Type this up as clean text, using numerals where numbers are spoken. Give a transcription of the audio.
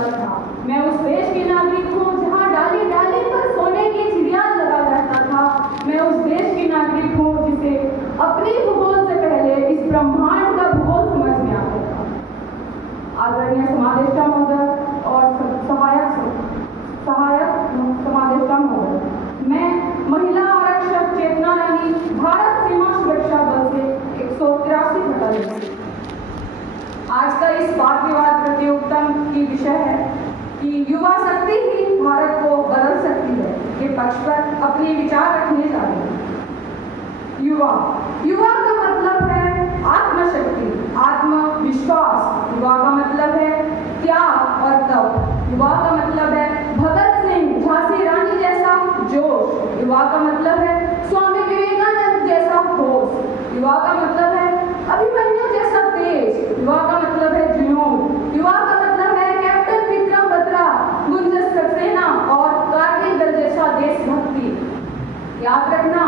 जाता था। मैं उस देश की नागरिक हूँ जहाँ डाली डाली पर सोने की चिड़िया लगा रहता था। मैं उस देश की नागरिक हूँ जिसे अपनी भूगोल से पहले इस ब्रह्मांड का भूगोल समझ में आता था। आदरणीय समादेष्टा महोदय और सहायक समादेष्टा महोदय, मैं महिला आरक्षक चेतना रानी, भारत सीमा सुरक्षा बल से 183 बटालियन। आज का इस वाद विवाद प्रतियोगिता की विषय है कि युवा शक्ति ही भारत को बदल सकती है के पक्ष पर अपने विचार रखने जा रहे हैं। युवा का मतलब है आत्मशक्ति, आत्मविश्वास। युवा का मतलब है त्याग और तप। युवा का मतलब है भगत सिंह, झांसी रानी जैसा जोश। युवा का मतलब है स्वामी विवेकानंद जैसा होश। युवा का मतलब है अभिमन्यु जैसा तेज। युवा का मतलब है जुनून। युवा का मतलब है कैप्टन विक्रम बत्रा, गुंजन सक्सेना और कारगिल जैसा देशभक्ति। याद रखना,